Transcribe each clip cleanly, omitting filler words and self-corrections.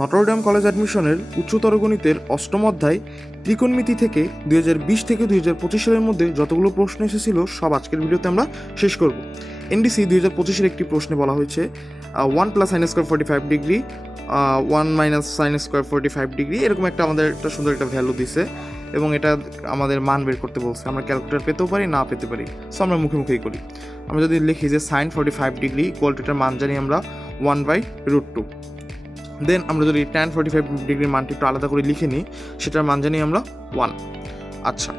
Notre Dame college অ্যাডমিশনের উচ্চতর গণিতের অষ্টম অধ্যায় ত্রিকোণমিতি থেকে 2020 থেকে 2025 সালের মধ্যে যতগুলো প্রশ্ন এসেছিল সব আজকের ভিডিওতে আমরা শেষ করব। এনডিসি 2025-এর একটি প্রশ্নে বলা হয়েছে 1 plus sine square 45 degree 1 minus sine square 45 degree, এরকম আমাদের একটা সুন্দর একটা ভ্যালু দিছে এবং এটা আমাদের মান বের করতে বলছে। আমরা ক্যালকুলেটর পেতেও পারি, না পেতে পারি, সো আমরা মুখে মুখেই করি। আমরা যদি লিখি যে সাইন 45 ডিগ্রি ইকুয়াল টু এটার মান জানি আমরা 1/√2। দেন আমরা যদি ট্যান 45 ডিগ্রির মানটি একটু আলাদা করে লিখে নিই, সেটার মান জানি আমরা 1। আচ্ছা,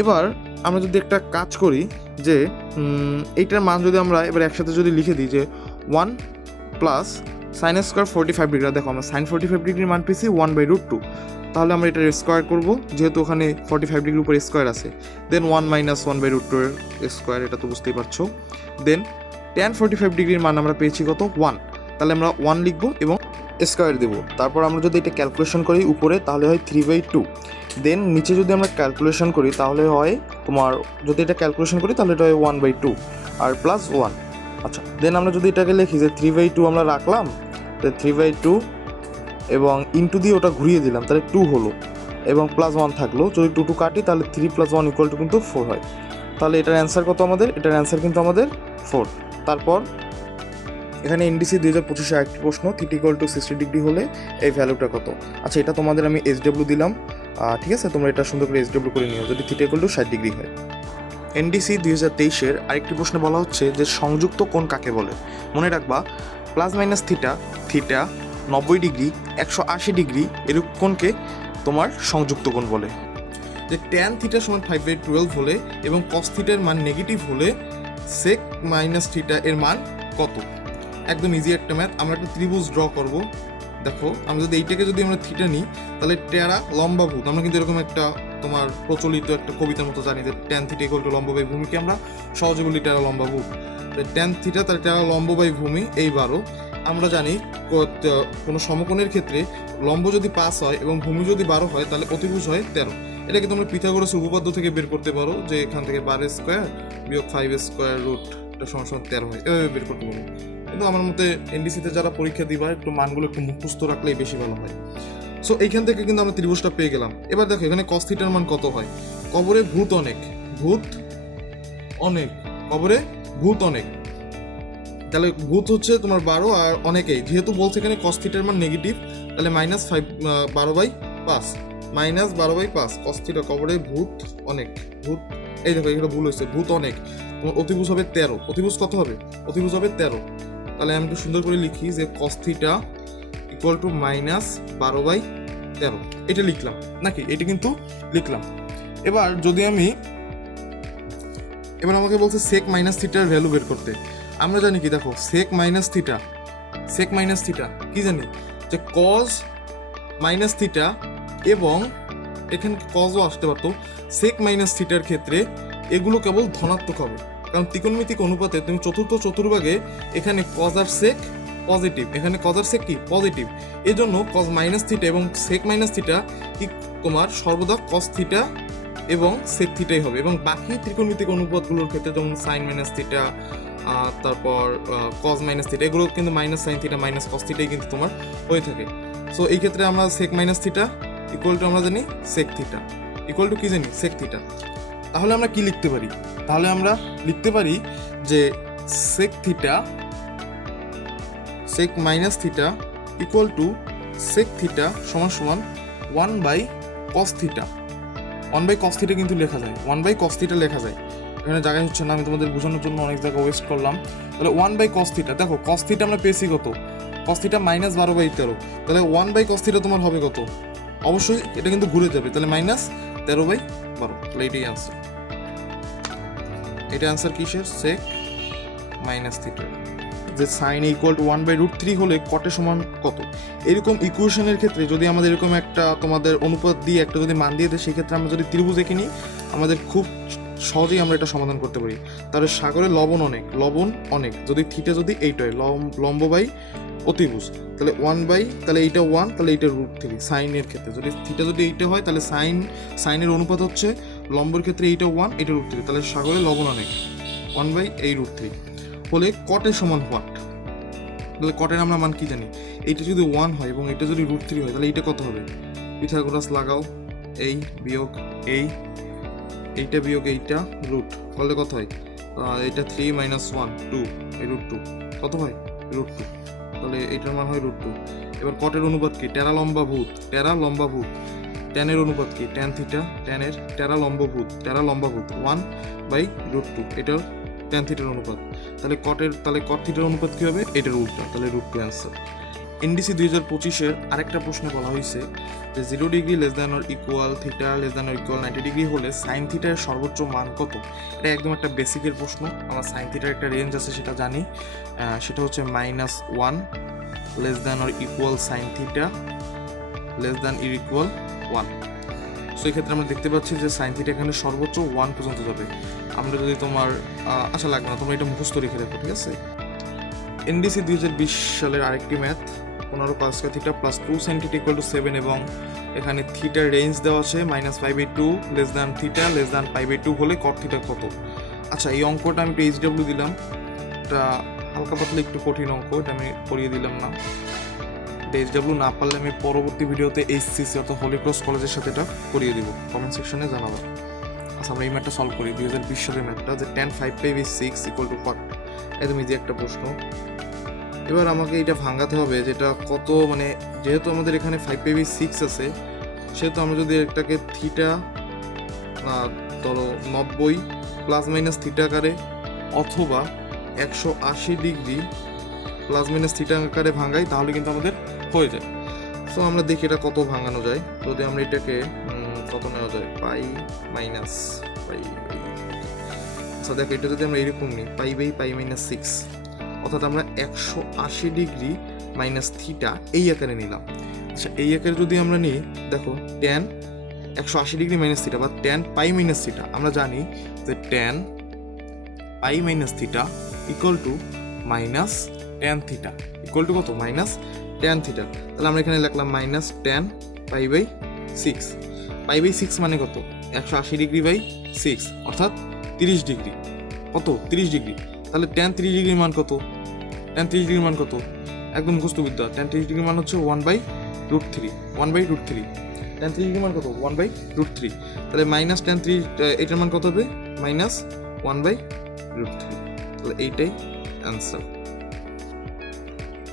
এবার আমরা যদি একটা কাজ করি যে এইটার মান যদি আমরা এবার একসাথে যদি লিখে দিই যে 1 প্লাস সাইন স্কোয়ার 45 ডিগ্রি, দেখো আমরা সাইন 45 ডিগ্রির মান পেয়েছি 1/√2, তাহলে আমরা এটার স্কোয়ার করবো যেহেতু ওখানে 45 ডিগ্রির উপর স্কোয়ার আছে। দেন 1 মাইনাস 1/√2 এর স্কোয়ার, এটা তো বুঝতেই পারছো। দেন ট্যান 45 ডিগ্রির মান আমরা পেয়েছি কত 1, তাহলে আমরা 1 লিখবো এবং স্কোয়ার দেবো। তারপর আমরা যদি এটা ক্যালকুলেশন করি উপরে তাহলে হয় 3/2। দেন নিচে যদি আমরা ক্যালকুলেশন করি তাহলে হয় তোমার, যদি এটা ক্যালকুলেশন করি তাহলে এটা হয় 1/2 আর প্লাস 1। আচ্ছা, দেন আমরা যদি এটাকে লিখি যে 3/2 আমরা রাখলাম, তো 3/2 এবং ইন্টু দিয়ে ওটা ঘুরিয়ে দিলাম, তাহলে 2 হলো এবং প্লাস 1 থাকলো। যদি 2 কাটি তাহলে 3 + 1 = কিন্তু 4 হয়। তাহলে এটার অ্যান্সার কত আমাদের? এটার অ্যান্সার কিন্তু আমাদের 4। তারপর এখানে এনডিসি 2025-এ একটি প্রশ্ন, থিটা = 60 ডিগ্রি হলে এই ভ্যালুটা কত? আচ্ছা, এটা তোমাদের আমি SW দিলাম, ঠিক আছে? তোমরা এটা সুন্দর করে SW করে নিও যদি থিটা = 60 ডিগ্রি হয়। এনডিসি 2023-এর আরেকটি প্রশ্নে বলা হচ্ছে যে সংযুক্ত কোণ কাকে বলে? মনে রাখবা, plus minus theta, 90 degree, 180 degree এরূপ কোণকে তোমার সংযুক্ত কোণ বলে। যে ট্যান থিটা সমান 5/12 হলে এবং কস থিটার মান নেগেটিভ হলে সেক মাইনাস থিটা এর মান কত? একদম ইজি একটা ম্যাথ। আমরা একটা ত্রিভুজ ড্র করব। দেখো, আমরা যদি এইটাকে যদি আমরা থিটা নিই তাহলে টেরা লম্বাভূত, আমরা কিন্তু এরকম একটা তোমার প্রচলিত একটা কবিতার মতো জানি যে ট্যান থিটা = লম্ব বাই ভূমিকে আমরা সহজে বলি টেরা লম্বাভূত। ট্যান থিটা তাহলে টেরা লম্ব বাই ভূমি এই 12। আমরা জানি কোনো সমকোণের ক্ষেত্রে লম্ব যদি 5 হয় এবং ভূমি যদি 12 হয় তাহলে অতিভুজ হয় 13। এটাকে তোমরা পিথাগোরাসের উপপাদ্য থেকে বের করতে পারো যে এখান থেকে 12² - 5² এটা সমান 13 হয়, এভাবে বের করতে পারো। কিন্তু আমার মতে এনডিসিতে যারা পরীক্ষা দিবা একটু মানগুলো একটু মুখস্থ রাখলেই বেশি ভালো হয়। সো এইখান থেকে কিন্তু আমরা ত্রিভুজটা পেয়ে গেলাম। এবার দেখো এখানে কস থিটার মান কত হয়? কবরে ভূত অনেক, কবরে ভূত অনেক, তাহলে ভূত হচ্ছে তোমার 12 আর অনেকেই, যেহেতু বলছে এখানে কস থিটার মান নেগেটিভ, তাহলে -5 12/5 -12/5 কস থিটা। কবরে ভূত অনেক, ভূত, এই দেখো এখানে ভুল হয়েছে, ভূত অনেক, তোমার অতিভুজ হবে 13। অতিভুজ কত হবে? অতিভুজ হবে 13। তাহলে আমি একটু সুন্দর করে লিখি যে cos থিটা = -12/13, এটা লিখলাম নাকি? এটা কিন্তু লিখলাম। এবার যদি আমি, এবার আমাকে বলছে সেক মাইনাস থিটার ভ্যালু বের করতে। আমরা জানি কি, দেখো সেক মাইনাস থিটা কি জানি যে cos মাইনাস থিটা, এবং এখানে কজও আসতে পারতো। সেক মাইনাস থিটার ক্ষেত্রে এগুলো কেবল ধনাত্মক হবে, কারণ ত্রিকোণমিতিক অনুপাতে তুমি চতুর্থ চতুর্ভাগে এখানে কজ আর সেক পজিটিভ, এখানে কজ আর সেক কি পজিটিভ, এই জন্য কজ মাইনাস থিটা এবং সেক মাইনাস থিটা কি তোমার সর্বদা কস থিটা এবং সেক থিটাই হবে। এবং বাকি ত্রিকোণমিতিক অনুপাতগুলোর ক্ষেত্রে যেমন সাইন মাইনাস থিটা, তারপর কজ মাইনাস থিটা, এগুলো কিন্তু minus sine theta minus cos থিটাই কিন্তু তোমার হয়ে থাকে। সো এই ক্ষেত্রে আমরা সেক মাইনাস থিটা = আমরা জানি সেক থিটা = কি জানি সেক থিটা। তাহলে আমরা কি লিখতে পারি? তাহলে আমরা লিখতে পারি যে sec minus theta = sec theta সমান 1/cos থিটা। 1/cos থিটা কিন্তু লেখা যায়, 1/cos থিটা লেখা যায়। এখানে জায়গায় হচ্ছে না, আমি তোমাদের বোঝানোর জন্য অনেক জায়গা ওয়েস্ট করলাম। তাহলে 1/cos থিটা, দেখো cos থিটা আমরা পেয়েছি কত? cos থিটা -12/13, তাহলে 1/cos থিটা তোমার হবে কত? অবশ্যই এটা কিন্তু ঘুরে যাবে, তাহলে -13/12, তাহলে এটাই আনসার। এটা আনসার কিসের? Sec minus theta. যে সাইন = 1/√3 হলে কটের সমান কত? এরকম ইকুয়েশনের ক্ষেত্রে যদি আমাদের এরকম একটা তোমাদের অনুপাত দিয়ে একটা যদি মান দিয়ে দেয়, সেক্ষেত্রে আমরা যদি ত্রিভুজ এঁকে নিই আমাদের খুব সহজেই আমরা এটা সমাধান করতে পারি। তাহলে সাগরে লবণ অনেক যদি থিটা যদি এইটা হয় লম্ব বাই অতিভুজ, তাহলে তাহলে এইটা 1, তাহলে এইটা √3। সাইনের ক্ষেত্রে যদি থিটা যদি এইটা হয় তাহলে সাইনের অনুপাত হচ্ছে লম্বের ক্ষেত্রে এইটা 1, এটা √3, তাহলে সাগরে লবণ অনেক 1/√3 হলে কটের সমান হোয়াট? তাহলে কটের আমরা মান কি জানি, এইটা যদি 1 হয় এবং এটা যদি √3 হয় তাহলে এইটা কত হবে? পিথাগোরাস লাগাও, এই বিয়োগ এইটা বিয়োগ এইটা রুট করলে কত হয়? এটা 3 - 1 2, এই √2 কত হয়? √2, তাহলে এইটার মান হয় √2। এবার কটের অনুপাত কি? টেরা লম্বা ভূত, ট্যানের অনুপাত কি? ট্যান থিটা, ট্যানের টেরা লম্বা ভূত 1/√2, এটার ট্যান থিটার অনুপাত। তাহলে কট থিটার অনুপাত কি হবে? এটার উল্টা, তাহলে √2 অ্যান্সার। এনডিসি 2025-এর আরেকটা প্রশ্নে বলা হয়েছে যে 0 degree less than or equal theta less than or equal 90 degree হলে সাইন থিটার সর্বোচ্চ মান কত? এটা একদম একটা বেসিকের প্রশ্ন। আমরা সাইন থিটার একটা রেঞ্জ আছে সেটা জানি, সেটা হচ্ছে -1 less than or equal sine theta less than ইর ইকুয়াল 1। সো এক্ষেত্রে আমরা দেখতে পাচ্ছি যে সাইন থিটা এখানে সর্বোচ্চ 1 পর্যন্ত যাবে। আমরা যদি তোমার আচ্ছা লাগবে না, তোমরা এটা মুখস্থ রেখে রাখো, ঠিক আছে? এনডিসি 2020 সালের আরেকটি math, 15 cos theta plus 2 sin theta equal to 7, এবং এখানে থিটার রেঞ্জ দেওয়া আছে -π/2 less than theta less than π/2 হলে কট থিটা কত? আচ্ছা, এই অঙ্কটা আমি একটু HW দিলাম, এটা হালকা পাতলা একটু কঠিন অঙ্ক, এটা আমি করিয়ে দিলাম না। HW না পারলে আমি পরবর্তী ভিডিওতে HCC অর্থাৎ হোলি ক্রস কলেজের সাথে এটা করিয়ে দিব, কমেন্ট সেকশনে জানাবো। আচ্ছা, আমরা এই ম্যাথটা সলভ করি, 2020 সালের ম্যাথটা, যে tan 5/6 ইকুয়াল টু কট। একদম ইজি একটা প্রশ্ন। এবার আমাকে এটা ভাঙাতে হবে যেটা কত, মানে যেহেতু আমাদের এখানে 5/6 আছে, সেহেতু আমরা যদি এটাকে থিটা ধরো 90 প্লাস মাইনাস থিটা আকারে অথবা 180 ডিগ্রি প্লাস মাইনাস থিটা আকারে ভাঙাই তাহলে কিন্তু আমাদের হয়ে যায়। সো আমরা দেখি এটা কত ভাঙানো যায়। যদি আমরা এটাকে কত নেওয়া যায়, পাই মাইনাস পাই, আচ্ছা দেখো এটা যদি আমরা এরকম নিই π/π-6, অর্থাৎ আমরা 180 ডিগ্রি মাইনাস থিটা এই আকারে নিলাম। আচ্ছা, এই আকারে যদি আমরা নিই, দেখো ট্যান 180 ডিগ্রি মাইনাস থিটা বা ট্যান পাই মাইনাস থিটা, আমরা জানি যে tan pi minus theta equal to minus tan theta equal to কত? Minus tan theta. তাহলে আমরা এখানে লিখলাম মাইনাস ট্যান π/6। π/6 মানে কত? 180 ডিগ্রি বাই 6 অর্থাৎ 30 ডিগ্রি। কত? 30 ডিগ্রি। তাহলে ট্যান 30 ডিগ্রির মান কত? ট্যান 30 ডিগ্রির মান কত? একদম মুখস্থবিদ্যা। ট্যান 30 ডিগ্রির মান হচ্ছে 1/√3। 1/√3। ট্যান 30 ডিগ্রির মান কত? 1/√3। তাহলে মাইনাস ট্যান 3, এটার মান কত হবে? মাইনাস 1/√3। তাহলে এইটাই অ্যান্সার।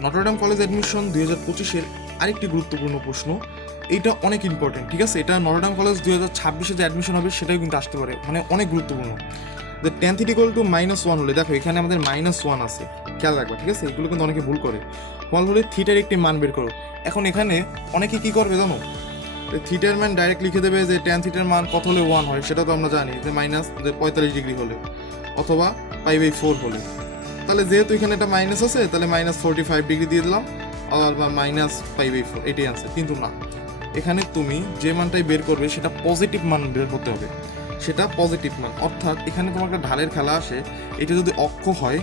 নটরডেম কলেজ অ্যাডমিশন 2025-এর আরেকটি গুরুত্বপূর্ণ প্রশ্ন, এইটা অনেক ইম্পর্টেন্ট, ঠিক আছে? এটা নটরডেম কলেজ 2026-এ যে অ্যাডমিশন হবে সেটাও কিন্তু আসতে পারে, মানে অনেক গুরুত্বপূর্ণ। যে ট্যান থিটা ইকুয়াল টু -1 হলে, দেখো এখানে আমাদের -1 আছে, খেয়াল রাখবা, ঠিক আছে? এগুলো কিন্তু অনেকে ভুল করে। হলে থিটার একটি মান বের করো। এখন এখানে অনেকে কি করবে জানো? থিটার মান ডাইরেক্ট লিখে দেবে যে ট্যান থিটার মান কত হলে 1 হয়, সেটা তো আমরা জানি যে -45 ডিগ্রি হলে অথবা π/4 হলে। তাহলে যেহেতু এখানে একটা মাইনাস আছে, তাহলে -45 ডিগ্রি দিয়ে দিলাম বা -π/4, এটাই আনসার। কিন্তু না, এখানে তুমি যে মানটাই বের করবে সেটা পজিটিভ মান বের হতে হবে, সেটা পজিটিভ মান। অর্থাৎ এখানে তোমার একটা ঢালের খেলা আসে, এটা যদি অক্ষ হয়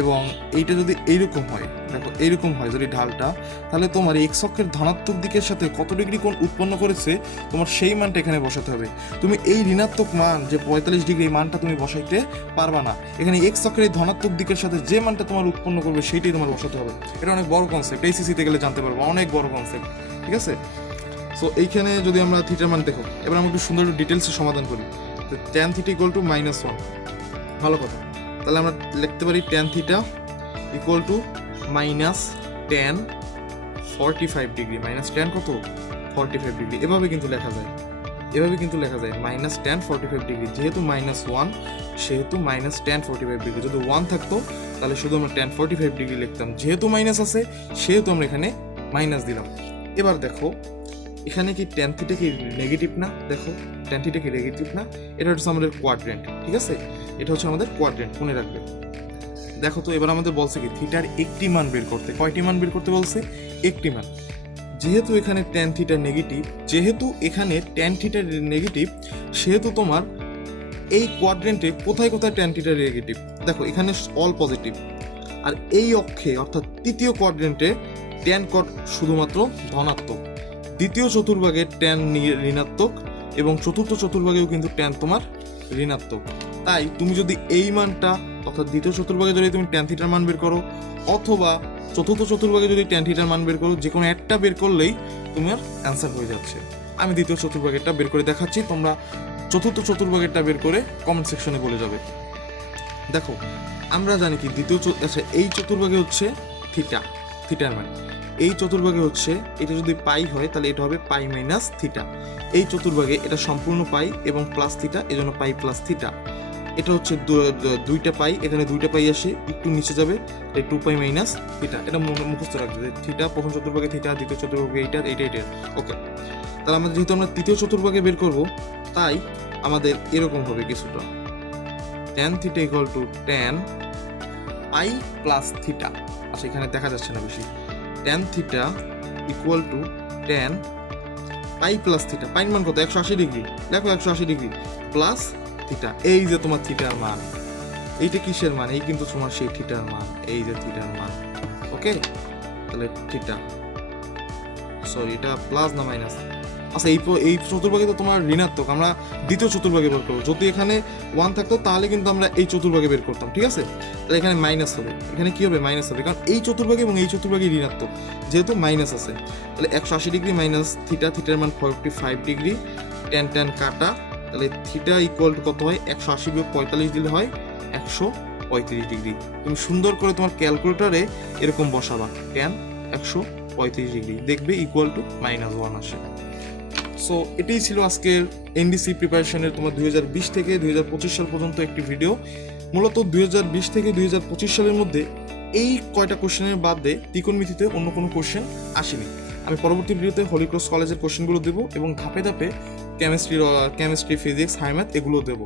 এবং এইটা যদি এইরকম হয়, দেখো এইরকম হয় যদি ঢালটা, তাহলে তোমার এক্স অক্ষের ধনাত্মক দিকের সাথে কত ডিগ্রি কোণ উৎপন্ন করেছে তোমার সেই মানটা এখানে বসাতে হবে। তুমি এই ঋণাত্মক মান যে 45 ডিগ্রি মানটা তুমি বসাইতে পারবা না, এখানে এক্স অক্ষের এই ধনাত্মক দিকের সাথে যে মানটা তোমার উৎপন্ন করবে সেইটাই তোমার বসাতে হবে। এটা অনেক বড় কনসেপ্ট, এইচএসসিতে গেলে জানতে পারবো, অনেক বড় কনসেপ্ট, ঠিক আছে? সো এইখানে যদি আমরা থিটার মান দেখো, এবার আমরা একটু সুন্দর একটু ডিটেলসে সমাধান করি। তো ট্যান থিটা ইকুয়াল টু -1, ভালো কথা। তাহলে আমরা লিখতে পারি tan theta equal two -tan 45 degree, -tan কত? 45 ডিগ্রি। এভাবে কিন্তু লেখা যায়, -tan 45 ডিগ্রি। যেহেতু -1 সেহেতু -tan 45 ডিগ্রি। যদি 1 থাকতো তাহলে শুধু আমরা tan 45 ডিগ্রি লিখতাম। যেহেতু মাইনাস আছে সেহেতু আমরা এখানে মাইনাস দিলাম। এবার দেখো এখানে কি ট্যান থিটা কি নেগেটিভ না? দেখো ট্যান থিটা কি নেগেটিভ না? এটা হচ্ছে আমাদের কোয়াড্রেন্ট, ঠিক আছে? এটা হচ্ছে আমাদের কোয়াড্রেন্ট, মনে রাখবে। দেখো তো এবার আমাদের বলছে কি থিটার একটি মান বের করতে। কয়টি মান বের করতে বলছে? একটি মান। যেহেতু এখানে ট্যান থিটা নেগেটিভ, সেহেতু তোমার এই কোয়াড্রেন্টে কোথায় কোথায় ট্যান থিটা নেগেটিভ? দেখো এখানে অল পজিটিভ, আর এই অক্ষে অর্থাৎ তৃতীয় কোয়াড্রেন্টে ট্যান কট শুধুমাত্র ধনাত্মক, দ্বিতীয় চতুর্ভাগে ট্যান ঋণাত্মক এবং চতুর্থ চতুর্ভাগেও কিন্তু ট্যান তোমার ঋণাত্মক। তাই তুমি যদি এই মানটা অর্থাৎ দ্বিতীয় চতুর্ভাগে যদি তুমি ট্যান থিটার মান বের করো অথবা চতুর্থ চতুর্ভাগে যদি ট্যান থিটার মান বের করো, যে কোনো একটা বের করলেই তোমার অ্যান্সার হয়ে যাচ্ছে। আমি দ্বিতীয় চতুর্ভাগেরটা বের করে দেখাচ্ছি, তোমরা চতুর্থ চতুর্ভাগেরটা বের করে কমেন্ট সেকশনে বলে যাবে। দেখো আমরা জানি কি আচ্ছা এই চতুর্ভাগে হচ্ছে থিটার মান, এই চতুর্ভাগে হচ্ছে এটা যদি পাই হয় তাহলে এটা হবে পাই মাইনাস থিটা। এই চতুর্ভাগে এটা সম্পূর্ণ পাই এবং প্লাস থিটা, এজন্য পাই প্লাস থিটা। এটা হচ্ছে দুইটা পাই, এখানে দুইটা পাই আসে, একটু নিচে যাবে, তাই 2 পাই মাইনাস থিটা। এটা মুখস্থ রাখবে, থিটা প্রথম চতুর্ভাগে থিটা, দ্বিতীয় চতুর্ভাগে এইটা। ওকে, তাহলে আমরা যেহেতু আমরা তৃতীয় চতুর্ভাগে বের করব, তাই আমাদের এরকম হবে কিছুটা, tan theta equal two tan পাই প্লাস থিটা। আচ্ছা এখানে দেখা যাচ্ছে না বেশি, tan theta equal two tan পাই প্লাস থিটা। পাইন মান কত? 180 ডিগ্রি। দেখো 180 ডিগ্রি প্লাস থিটা, এই যে তোমার থিটার মান। এইটা কিসের মান? এই কিন্তু তোমার সেই থিটার মান, এই যে থিটার মান। ওকে, তাহলে থিটা, সরি এটা প্লাস না মাইনাস? আচ্ছা এই চতুর্ভাগে তো তোমার ঋণাত্মক, আমরা দ্বিতীয় চতুর্ভাগে বের করবো। যদি এখানে 1 থাকতো তাহলে কিন্তু আমরা এই চতুর্ভাগে বের করতাম, ঠিক আছে? তাহলে এখানে মাইনাস হবে, এখানে কি হবে? মাইনাস হবে, কারণ এই চতুর্ভাগে এবং এই চতুর্ভাগে ঋণাত্মক, যেহেতু মাইনাস আছে। তাহলে 180 ডিগ্রি মাইনাস থিটা, থিটার মান 45 ডিগ্রি, tan কাটা, তাহলে থিটা ইকুয়াল টু কত হয়? 180 বিয়োগ 45 দিলে হয় 135 ডিগ্রি। তুমি সুন্দর করে তোমার ক্যালকুলেটরে এরকম বসাবা, tan 135 ডিগ্রি, দেখবে ইকুয়াল টু -1 আসে। সো এটাই ছিল আজকের এনডিসি প্রিপারেশনের তোমার 2020 থেকে 2025 সাল পর্যন্ত একটি ভিডিও। মূলত 2020 থেকে 2025 সালের মধ্যে এই কয়টা কোশ্চেনের বাদে ত্রিকোণমিতিতে অন্য কোনো কোশ্চেন আসেনি। আমি পরবর্তী ভিডিওতে হলি ক্রস কলেজের কোশ্চেনগুলো দেবো এবং ধাপে ধাপে কেমিস্ট্রি, ফিজিক্স, হাই ম্যাথ এগুলো দেবো।